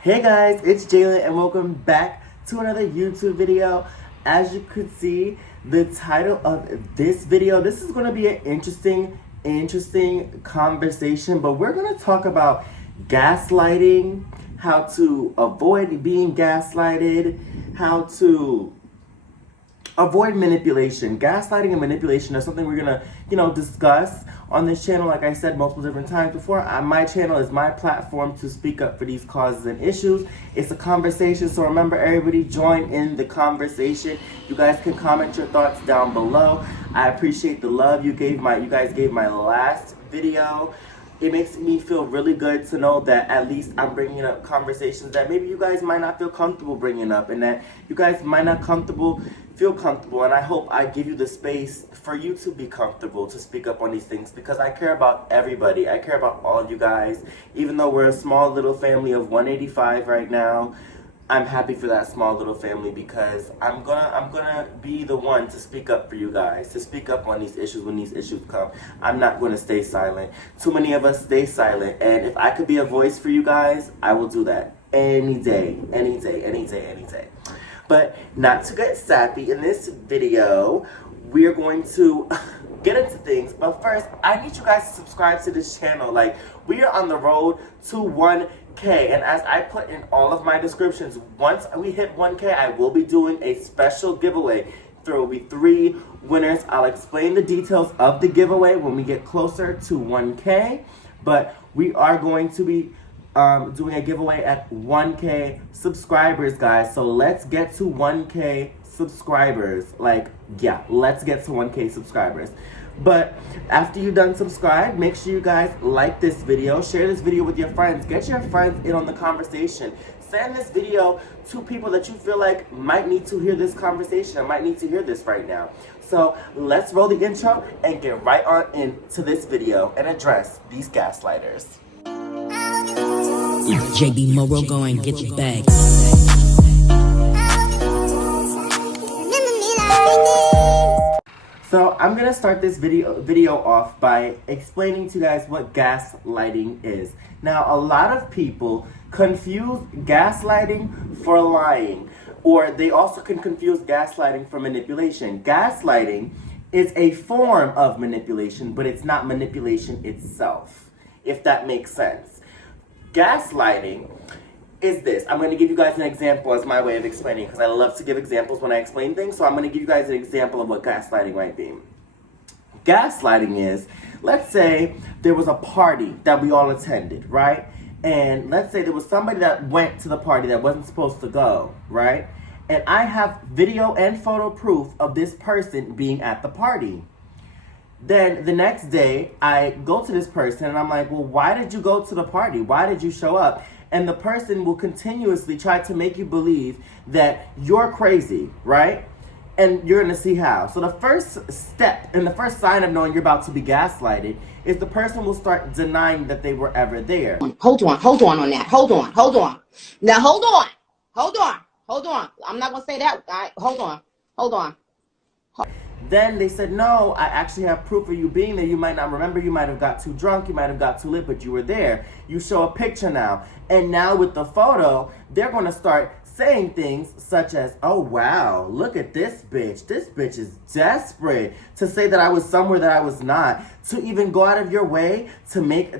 Hey guys, it's Jalen and welcome back to another YouTube video. As you could see, the title of this video, this is going to be an interesting conversation, but we're going to talk about gaslighting, how to avoid being gaslighted, how to avoid manipulation. Gaslighting and manipulation is something we're gonna, discuss on this channel. Like I said multiple different times before, my channel is my platform to speak up for these causes and issues. It's a conversation, so remember, everybody, join in the conversation. You guys can comment your thoughts down below. I appreciate the love you guys gave my last video. It makes me feel really good to know that at least I'm bringing up conversations that maybe you guys might not feel comfortable bringing up, and that you guys might not feel comfortable, and I hope I give you the space for you to be comfortable to speak up on these things, because I care about everybody. I care about all of you guys. Even though we're a small little family of 185 right now, I'm happy for that small little family, because I'm gonna be the one to speak up for you guys, to speak up on these issues when these issues come. I'm not gonna stay silent. Too many of us stay silent, and if I could be a voice for you guys, I will do that any day, any day, any day, any day. But not to get sappy, in this video, we're going to get into things. But first, I need you guys to subscribe to this channel. Like, we are on the road to 1K. And as I put in all of my descriptions, once we hit 1K, I will be doing a special giveaway. There will be 3 winners. I'll explain the details of the giveaway when we get closer to 1K. But we are going to be doing a giveaway at 1K subscribers, guys. So let's get to 1K subscribers. Let's get to 1K subscribers. But after you're done subscribe, make sure you guys like this video, share this video with your friends, get your friends in on the conversation. Send this video to people that you feel like might need to hear this conversation, might need to hear this right now. So let's roll the intro and get right on into this video and address these gaslighters. JB Morrow, go and get your bag. So I'm gonna start this video off by explaining to you guys what gaslighting is. Now, a lot of people confuse gaslighting for lying, or they also can confuse gaslighting for manipulation. Gaslighting is a form of manipulation, but it's not manipulation itself, if that makes sense. Gaslighting is this. I'm going to give you guys an example as my way of explaining, because I love to give examples when I explain things. So I'm going to give you guys an example of what gaslighting might be. Gaslighting is, let's say there was a party that we all attended, right? And let's say there was somebody that went to the party that wasn't supposed to go, right? And I have video and photo proof of this person being at the party. Then the next day, I go to this person and I'm like, well, why did you go to the party? Why did you show up? And the person will continuously try to make you believe that you're crazy, right? And you're gonna see how. So the first step and the first sign of knowing you're about to be gaslighted is the person will start denying that they were ever there. Hold on on that. Hold on. Now hold on. I'm not gonna say that. Hold on. Then they said, no, I actually have proof of you being there. You might not remember. You might have got too drunk. You might have got too lit, but you were there. You show a picture now. And now with the photo, they're going to start saying things such as, oh, wow, look at this bitch. This bitch is desperate to say that I was somewhere that I was not. To even go out of your way to make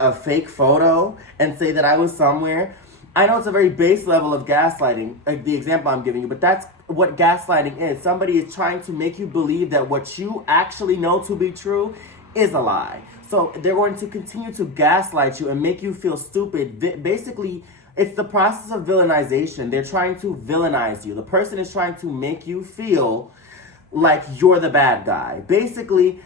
a fake photo and say that I was somewhere. I know it's a very base level of gaslighting, like the example I'm giving you, but that's what gaslighting is. Somebody is trying to make you believe that what you actually know to be true is a lie. So they're going to continue to gaslight you and make you feel stupid. Basically, it's the process of villainization. They're trying to villainize you. The person is trying to make you feel like you're the bad guy. Basically,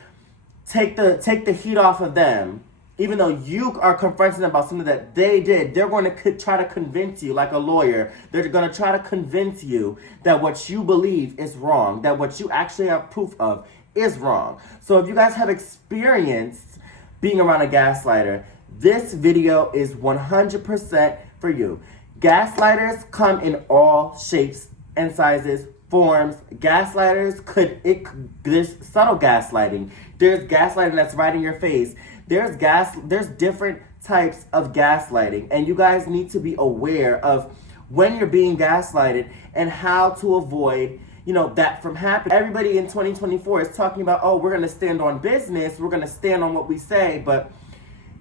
take the heat off of them. Even though you are confronting them about something that they did, they're going to try to convince you, like a lawyer, they're going to try to convince you that what you believe is wrong, that what you actually have proof of is wrong. So if you guys have experienced being around a gaslighter, this video is 100% for you. Gaslighters come in all shapes and sizes, forms. Gaslighters there's subtle gaslighting. There's gaslighting that's right in your face. There's different types of gaslighting, and you guys need to be aware of when you're being gaslighted and how to avoid, that from happening. Everybody in 2024 is talking about, oh, we're going to stand on business, we're going to stand on what we say, but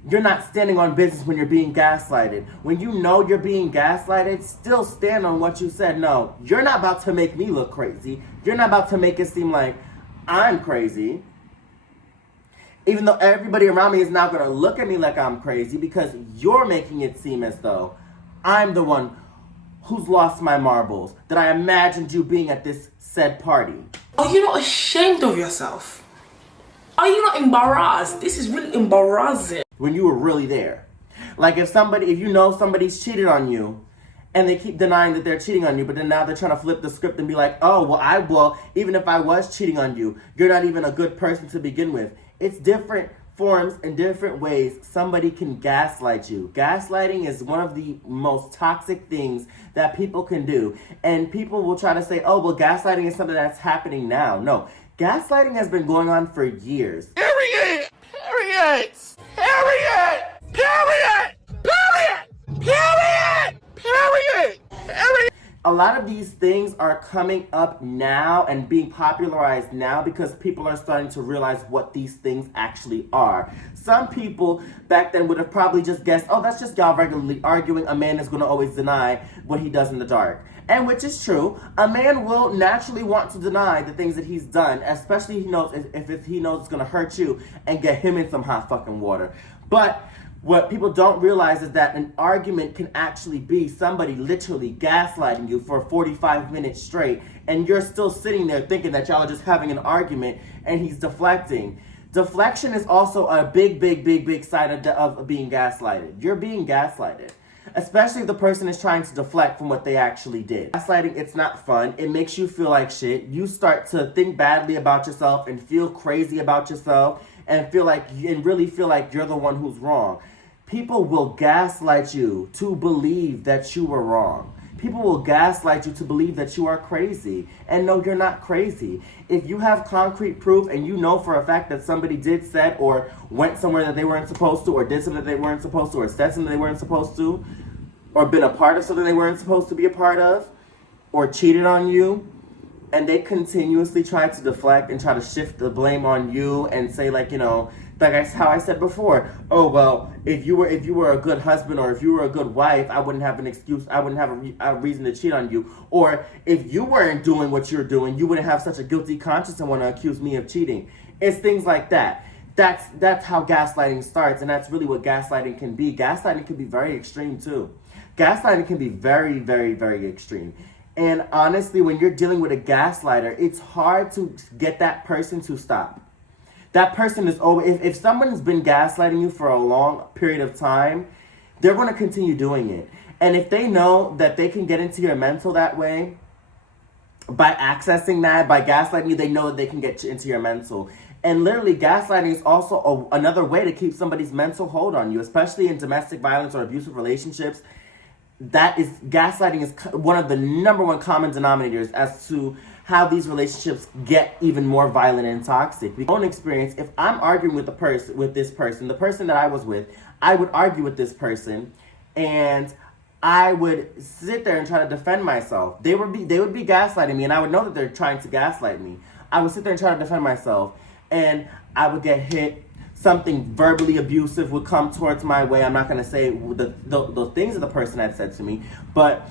you're not standing on business when you're being gaslighted. When you know you're being gaslighted, still stand on what you said. No, you're not about to make me look crazy. You're not about to make it seem like I'm crazy. Even though everybody around me is now going to look at me like I'm crazy because you're making it seem as though I'm the one who's lost my marbles, that I imagined you being at this said party. Are you not ashamed of yourself? Are you not embarrassed? This is really embarrassing. When you were really there. Like if you know somebody's cheated on you and they keep denying that they're cheating on you, but then now they're trying to flip the script and be like, oh, well, even if I was cheating on you, you're not even a good person to begin with. It's different forms and different ways somebody can gaslight you. Gaslighting is one of the most toxic things that people can do. And people will try to say, oh, well, gaslighting is something that's happening now. No, gaslighting has been going on for years. Period! Period! Period! Period! Period! Period! Period! Period! A lot of these things are coming up now and being popularized now because people are starting to realize what these things actually are. Some people back then would have probably just guessed, oh, that's just y'all regularly arguing. A man is going to always deny what he does in the dark. And which is true. A man will naturally want to deny the things that he's done, especially if he knows it's going to hurt you and get him in some hot fucking water. But what people don't realize is that an argument can actually be somebody literally gaslighting you for 45 minutes straight, and you're still sitting there thinking that y'all are just having an argument and he's deflecting. Deflection is also a big side of being gaslighted. You're being gaslighted. Especially if the person is trying to deflect from what they actually did. Gaslighting, it's not fun. It makes you feel like shit. You start to think badly about yourself and feel crazy about yourself and really feel like you're the one who's wrong. People will gaslight you to believe that you were wrong. People will gaslight you to believe that you are crazy. And no, you're not crazy. If you have concrete proof and you know for a fact that somebody did said or went somewhere that they weren't supposed to, or did something that they weren't supposed to, or said something they weren't supposed to, or been a part of something they weren't supposed to be a part of, or cheated on you, and they continuously try to deflect and try to shift the blame on you and say how I said before, oh, well, if you were a good husband or if you were a good wife, I wouldn't have an excuse, I wouldn't have a reason to cheat on you. Or if you weren't doing what you're doing, you wouldn't have such a guilty conscience and want to accuse me of cheating. It's things like that. That's how gaslighting starts, and that's really what gaslighting can be. Gaslighting can be very extreme too. Gaslighting can be very, very, very extreme. And honestly, when you're dealing with a gaslighter, it's hard to get that person to stop. That person is always, if someone's been gaslighting you for a long period of time, they're going to continue doing it. And if they know that they can get into your mental that way, by accessing that, by gaslighting you, they know that they can get into your mental. And literally, gaslighting is also another way to keep somebody's mental hold on you, especially in domestic violence or abusive relationships. Gaslighting is one of the number one common denominators as to how these relationships get even more violent and toxic. My own experience, if I'm arguing with this person, the person that I was with, I would argue with this person, and I would sit there and try to defend myself. They would be gaslighting me, and I would know that they're trying to gaslight me. I would sit there and try to defend myself, and I would get hit. Something verbally abusive would come towards my way. I'm not going to say the things that the person had said to me, but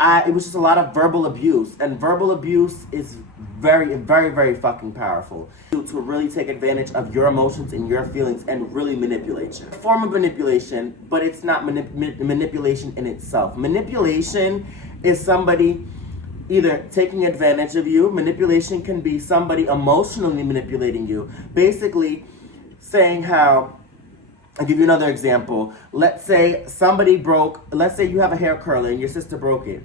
it was just a lot of verbal abuse. And verbal abuse is very, very, very fucking powerful to really take advantage of your emotions and your feelings and really manipulate you. A form of manipulation, but it's not manipulation in itself. Manipulation is somebody either taking advantage of you. Manipulation can be somebody emotionally manipulating you. Basically, saying how, I'll give you another example. Let's say you have a hair curler and your sister broke it.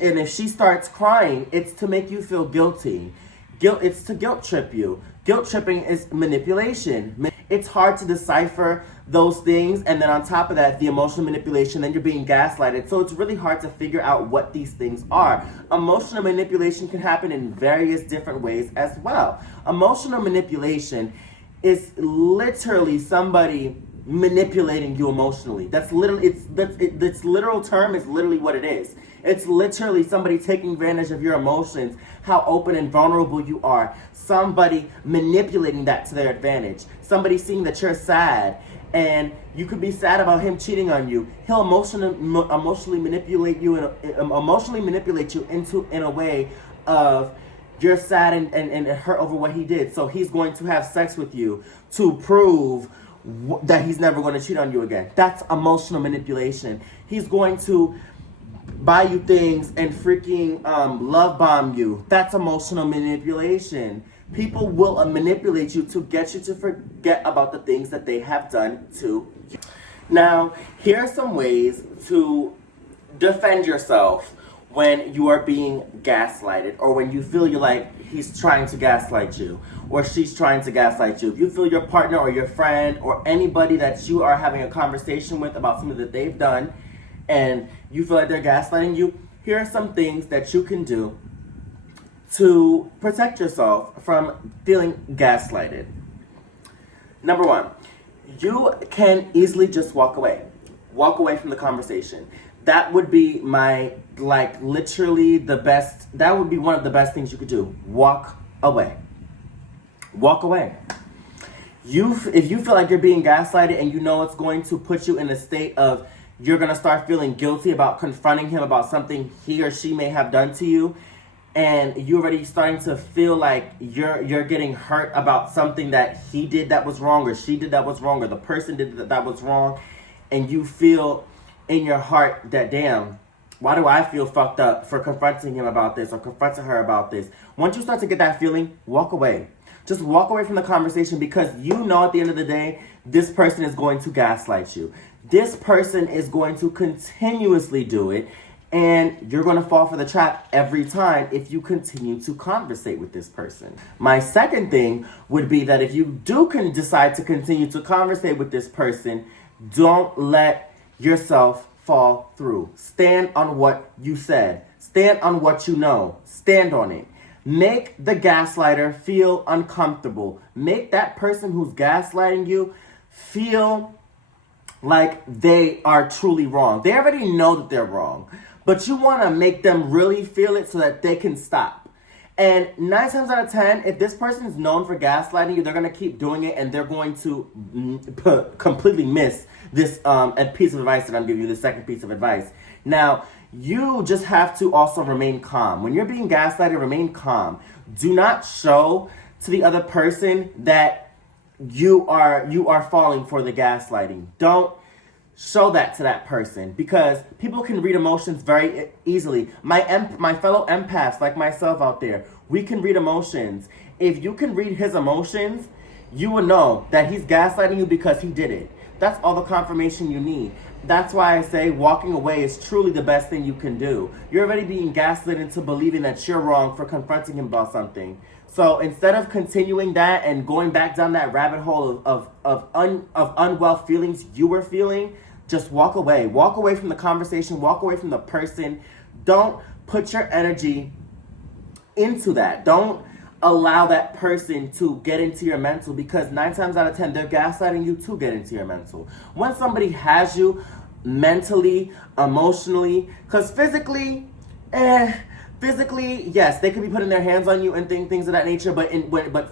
And if she starts crying, it's to make you feel guilty. It's to guilt trip you. Guilt tripping is manipulation. It's hard to decipher those things. And then on top of that, the emotional manipulation, then you're being gaslighted. So it's really hard to figure out what these things are. Emotional manipulation can happen in various different ways as well. Emotional manipulation is literally somebody manipulating you emotionally. That's literally, its literal term is literally what it is. It's literally somebody taking advantage of your emotions, how open and vulnerable you are. Somebody manipulating that to their advantage. Somebody seeing that you're sad and you could be sad about him cheating on you. He'll emotionally manipulate you into in a way of you're sad and hurt over what he did. So he's going to have sex with you to prove that he's never going to cheat on you again. That's emotional manipulation. He's going to buy you things and freaking love bomb you. That's emotional manipulation. People will manipulate you to get you to forget about the things that they have done to you. Now, here are some ways to defend yourself when you are being gaslighted, or when you feel you're like he's trying to gaslight you or she's trying to gaslight you. If you feel your partner or your friend or anybody that you are having a conversation with about something that they've done and you feel like they're gaslighting you, here are some things that you can do to protect yourself from feeling gaslighted. Number one, you can easily just walk away. Walk away from the conversation. That would be literally the best, that would be one of the best things you could do. Walk away. Walk away. If you feel like you're being gaslighted and you know it's going to put you in a state of you're going to start feeling guilty about confronting him about something he or she may have done to you, and you're already starting to feel like you're getting hurt about something that he did that was wrong, or she did that was wrong, or the person did that was wrong, and you feel in your heart that, damn, why do I feel fucked up for confronting him about this or confronting her about this? Once you start to get that feeling, walk away. Just walk away from the conversation, because you know at the end of the day, this person is going to gaslight you. This person is going to continuously do it, and you're going to fall for the trap every time if you continue to conversate with this person. My second thing would be that if you do decide to continue to conversate with this person, don't let yourself fall through. Stand on what you said. Stand on what you know. Stand on it. Make the gaslighter feel uncomfortable. Make that person who's gaslighting you feel like they are truly wrong. They already know that they're wrong, but you want to make them really feel it so that they can stop. And 9 times out of 10, if this person is known for gaslighting you, they're going to keep doing it, and they're going to completely miss this a piece of advice that I'm giving you, the second piece of advice. Now, you just have to also remain calm. When you're being gaslighted, remain calm. Do not show to the other person that you are falling for the gaslighting. Don't show that to that person, because people can read emotions very easily. My fellow empaths like myself out there, we can read emotions. If you can read his emotions, you will know that he's gaslighting you because he did it. That's all the confirmation you need. That's why I say walking away is truly the best thing you can do. You're already being gaslit into believing that you're wrong for confronting him about something. So instead of continuing that and going back down that rabbit hole of unwell feelings you were feeling, just walk away. Walk away from the conversation. Walk away from the person. Don't put your energy into that. Don't allow that person to get into your mental, because 9 times out of 10, they're gaslighting you to get into your mental. When somebody has you mentally, emotionally, because physically, yes, they could be putting their hands on you and things of that nature, but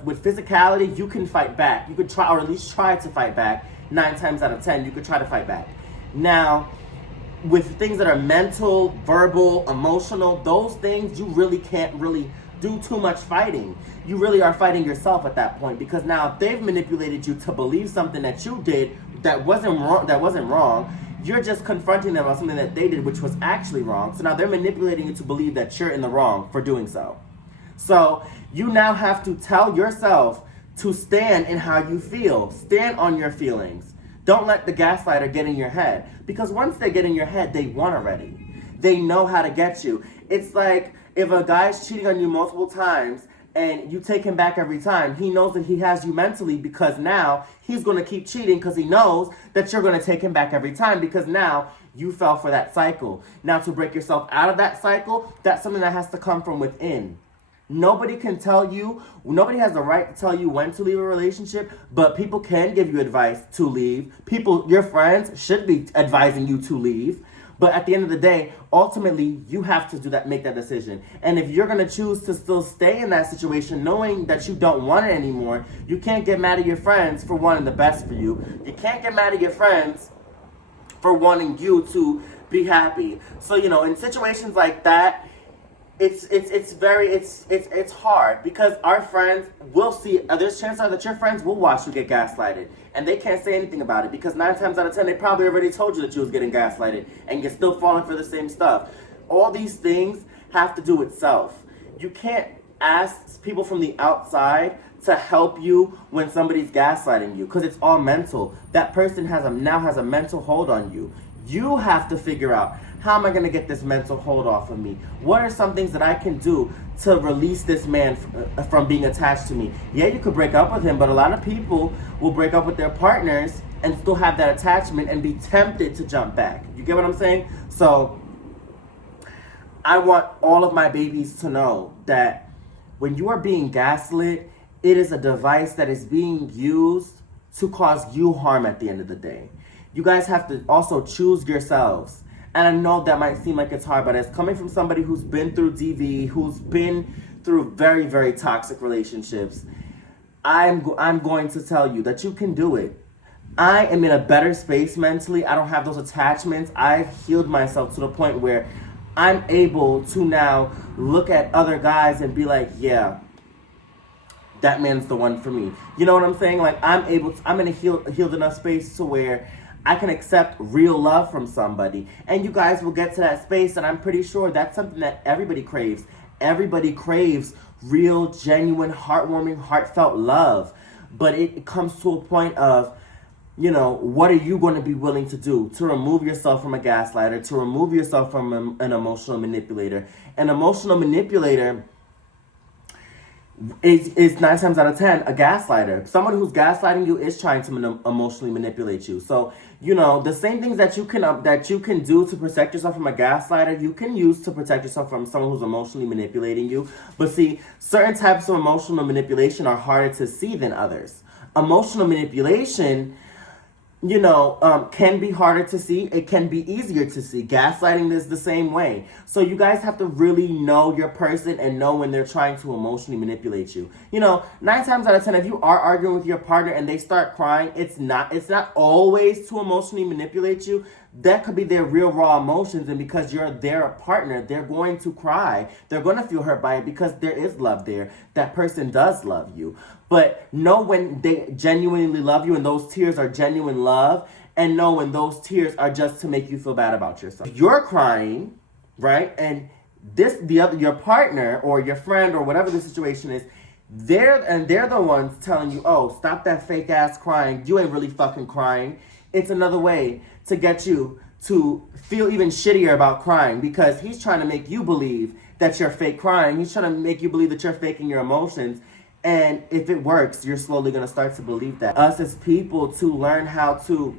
with physicality, you can fight back. You could try, or at least try to fight back. 9 times out of 10, you could try to fight back. Now, with things that are mental, verbal, emotional, those things, you really can't really do too much fighting. You really are fighting yourself at that point, because now if they've manipulated you to believe something that you did that wasn't wrong, you're just confronting them about something that they did which was actually wrong. So now they're manipulating you to believe that you're in the wrong for doing so. So you now have to tell yourself to stand in how you feel. Stand on your feelings. Don't let the gaslighter get in your head, because once they get in your head, they won already. They know how to get you. It's like if a guy's cheating on you multiple times and you take him back every time, he knows that he has you mentally, because now he's going to keep cheating because he knows that you're going to take him back every time, because now you fell for that cycle. Now, to break yourself out of that cycle, that's something that has to come from within. Nobody can tell you, nobody has the right to tell you when to leave a relationship, but people can give you advice to leave. People, your friends should be advising you to leave. But at the end of the day, ultimately, you have to make that decision. And if you're going to choose to still stay in that situation, knowing that you don't want it anymore, you can't get mad at your friends for wanting the best for you. You can't get mad at your friends for wanting you to be happy. So, in situations like that, it's hard because our friends will see. There's chances are that your friends will watch you get gaslighted, and they can't say anything about it because 9 times out of 10 they probably already told you that you was getting gaslighted, and you're still falling for the same stuff. All these things have to do with self. You can't ask people from the outside to help you when somebody's gaslighting you because it's all mental. That person now has a mental hold on you. You have to figure out, how am I going to get this mental hold off of me? What are some things that I can do to release this man from being attached to me? Yeah, you could break up with him, but a lot of people will break up with their partners and still have that attachment and be tempted to jump back. You get what I'm saying? So I want all of my babies to know that when you are being gaslit, it is a device that is being used to cause you harm at the end of the day. You guys have to also choose yourselves. And I know that might seem like it's hard, but it's coming from somebody who's been through DV, who's been through very, very toxic relationships. I'm going to tell you that you can do it. I am in a better space mentally. I don't have those attachments. I've healed myself to the point where I'm able to now look at other guys and be like, yeah, that man's the one for me. You know what I'm saying? Like, I'm in a healed enough space to where I can accept real love from somebody. And you guys will get to that space, and I'm pretty sure that's something that everybody craves. Everybody craves real, genuine, heartwarming, heartfelt love. But it comes to a point of, what are you going to be willing to do to remove yourself from a gaslighter, to remove yourself from an emotional manipulator? An emotional manipulator is 9 times out of 10 a gaslighter. Someone who's gaslighting you is trying to emotionally manipulate you. So, the same things that you can do to protect yourself from a gaslighter, you can use to protect yourself from someone who's emotionally manipulating you. But see, certain types of emotional manipulation are harder to see than others. Emotional manipulation, can be harder to see. It can be easier to see. Gaslighting is the same way. So you guys have to really know your person and know when they're trying to emotionally manipulate you. 9 times out of 10, if you are arguing with your partner and they start crying, it's not always to emotionally manipulate you. That could be their real raw emotions, and because you're their partner, they're going to cry. They're going to feel hurt by it because there is love there. That person does love you. But know when they genuinely love you and those tears are genuine love, and know when those tears are just to make you feel bad about yourself. If you're crying, right, and your partner or your friend or whatever the situation is, they're the ones telling you, oh, stop that fake ass crying. You ain't really fucking crying. It's another way to get you to feel even shittier about crying, because he's trying to make you believe that you're fake crying. He's trying to make you believe that you're faking your emotions. And if it works, you're slowly going to start to believe that. Us as people to learn how to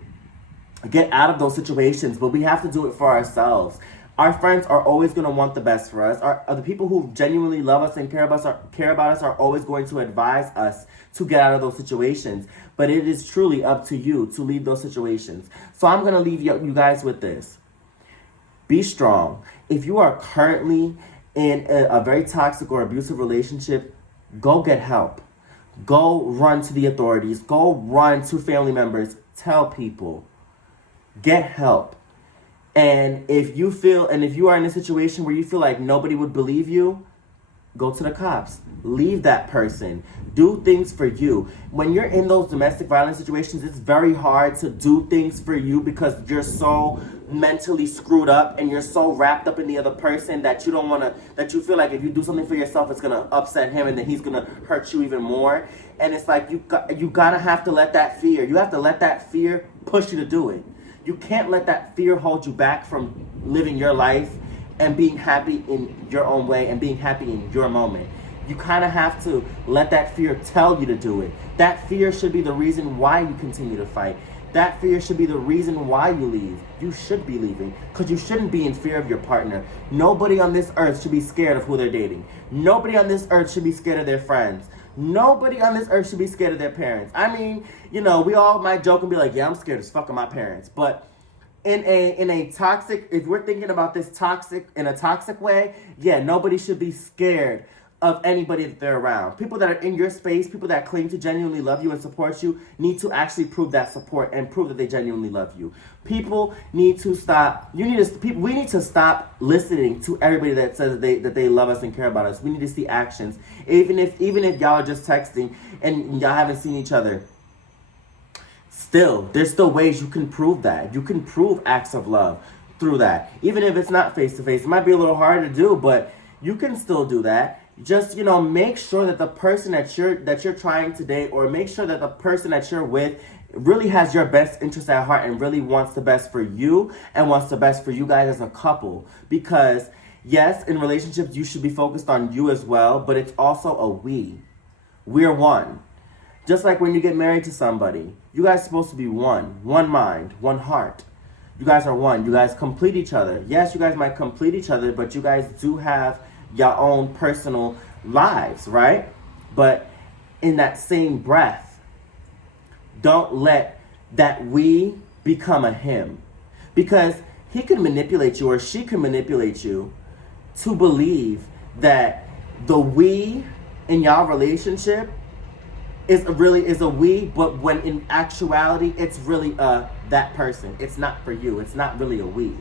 get out of those situations, but we have to do it for ourselves. Our friends are always going to want the best for us. The people who genuinely love us and care about us are always going to advise us to get out of those situations. But it is truly up to you to leave those situations. So I'm going to leave you guys with this. Be strong. If you are currently in a very toxic or abusive relationship, go get help. Go run to the authorities. Go run to family members. Tell people. Get help. And if you are in a situation where you feel like nobody would believe you, go to the cops. Leave that person. Do things for you. When you're in those domestic violence situations, it's very hard to do things for you because you're so mentally screwed up and you're so wrapped up in the other person that you feel like if you do something for yourself, it's going to upset him and then he's going to hurt you even more. And it's like you gotta have to let that fear. You have to let that fear push you to do it. You can't let that fear hold you back from living your life and being happy in your own way and being happy in your moment. You kind of have to let that fear tell you to do it. That fear should be the reason why you continue to fight. That fear should be the reason why you leave. You should be leaving because you shouldn't be in fear of your partner. Nobody on this earth should be scared of who they're dating. Nobody on this earth should be scared of their friends. Nobody on this earth should be scared of their parents. I mean, you know, we all might joke and be like, yeah, I'm scared as fuck of my parents. But in a toxic, if we're thinking about this toxic in a toxic way, yeah, nobody should be scared of anybody that they're around. People that are in your space, people that claim to genuinely love you and support you, need to actually prove that support and prove that they genuinely love you. People need to stop. We need to stop listening to everybody that says that they love us and care about us. We need to see actions, even if y'all are just texting and y'all haven't seen each other. Still, there's still ways you can prove that. You can prove acts of love through that, even if it's not face to face. It might be a little hard to do, but you can still do that. Just, you know, make sure that the person that you're trying to date, or make sure that the person that you're with really has your best interest at heart and really wants the best for you and wants the best for you guys as a couple. Because yes, in relationships you should be focused on you as well, but it's also a we. We're one. Just like when you get married to somebody, you guys are supposed to be one mind, one heart. You guys are one. You guys complete each other. Yes, you guys might complete each other, but you guys do have your own personal lives, right? But in that same breath, don't let that we become a him. Because he can manipulate you or she can manipulate you to believe that the we in y'all relationship is a we, but when in actuality, it's really that person. It's not for you. It's not really a we.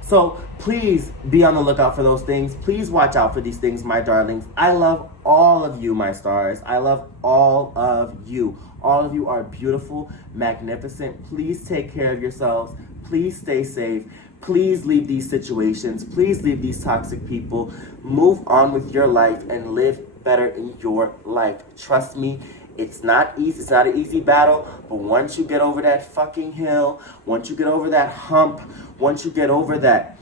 So please be on the lookout for those things. Please watch out for these things, my darlings. I love all of you, my stars. I love all of you. All of you are beautiful, magnificent. Please take care of yourselves. Please stay safe. Please leave these situations. Please leave these toxic people. Move on with your life and live better in your life. Trust me. It's not easy. It's not an easy battle, but once you get over that fucking hill, once you get over that hump, once you get over that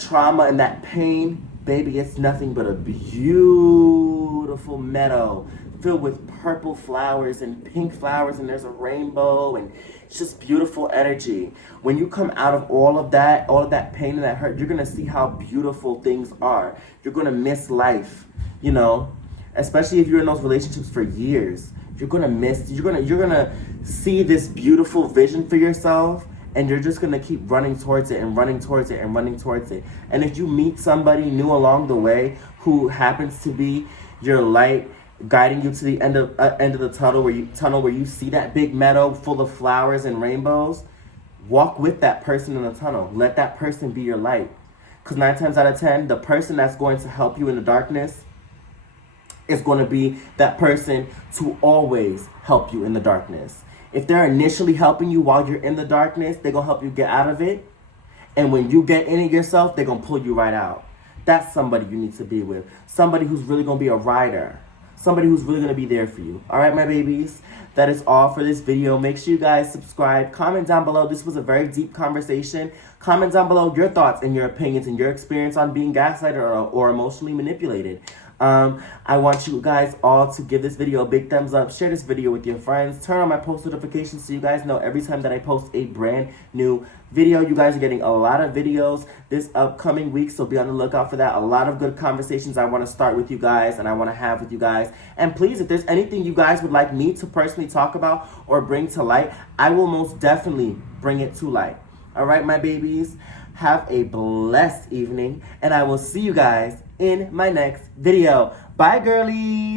trauma and that pain, baby, it's nothing but a beautiful meadow filled with purple flowers and pink flowers, and there's a rainbow, and it's just beautiful energy. When you come out of all of that pain and that hurt, you're gonna see how beautiful things are. You're gonna miss life, you know. Especially if you're in those relationships for years, you're gonna see this beautiful vision for yourself, and you're just gonna keep running towards it and running towards it and running towards it. And if you meet somebody new along the way who happens to be your light, guiding you to the end of the tunnel where you see that big meadow full of flowers and rainbows, walk with that person in the tunnel. Let that person be your light. Because 9 times out of 10, the person that's going to help you in the darkness is going to be that person to always help you in the darkness. If they're initially helping you while you're in the darkness, they're going to help you get out of it. And when you get in it yourself, they're going to pull you right out. That's somebody you need to be with. Somebody who's really going to be a rider. Somebody who's really going to be there for you. All right, my babies? That is all for this video. Make sure you guys subscribe. Comment down below. This was a very deep conversation. Comment down below your thoughts and your opinions and your experience on being gaslighted or emotionally manipulated. I want you guys all to give this video a big thumbs up. Share this video with your friends. Turn on my post notifications so you guys know every time that I post a brand new video. You guys are getting a lot of videos this upcoming week, so be on the lookout for that. A lot of good conversations I want to start with you guys and I want to have with you guys. And please, if there's anything you guys would like me to personally talk about or bring to light, I will most definitely bring it to light. All right, my babies? Have a blessed evening, and I will see you guys in my next video. Bye, girlies.